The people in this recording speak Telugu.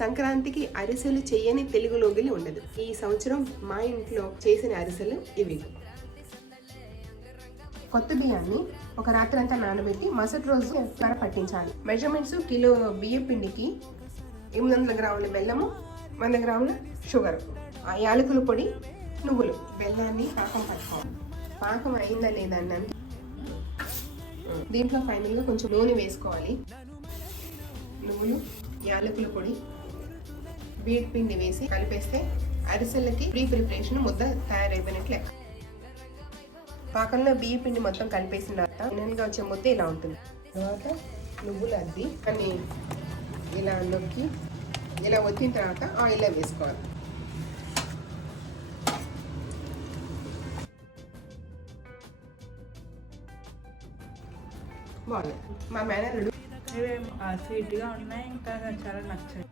సంక్రాంతికి అరిసెలు చేయని తెలుగు లోగిలి ఉండదు. ఈ సంవత్సరం మా ఇంట్లో చేసిన అరిసెలు ఇవి. కొత్త బియ్యాన్ని ఒక రాత్రి అంతా నానబెట్టి మరుసటి రోజు పట్టించాలి. మెజర్మెంట్స్: కిలో బియ్య పిండికి 800 గ్రాముల బెల్లము, 100 గ్రాముల షుగర్, యాలకుల పొడి, నువ్వులు. బెల్లాన్ని పాకం పట్టుకోవాలి. పాకం అయిందా లేదా అన్నది దీంట్లో ఫైనల్గా కొంచెం నూనె వేసుకోవాలి. నువ్వులు, యాలకుల పొడి, బీట్ పిండి వేసి కలిపేస్తే అరిసెలకి ప్రిపరేషన్ ముద్ద తయారైపోయినట్లు లెక్క. పాకంలో బియ్య పిండి మొత్తం కలిపేసిన తర్వాత ఫైనల్గా వచ్చే ముద్ద ఇలా ఉంటుంది. తర్వాత నువ్వులు అద్ది అని ఇలా నొక్కి ఇలా వచ్చిన తర్వాత ఆయిల్లో వేసుకోవాలి. బాగుంది. మా మేనల్లుడు స్వీట్గా ఉన్నాయి, ఇంకా చాలా నచ్చాయి.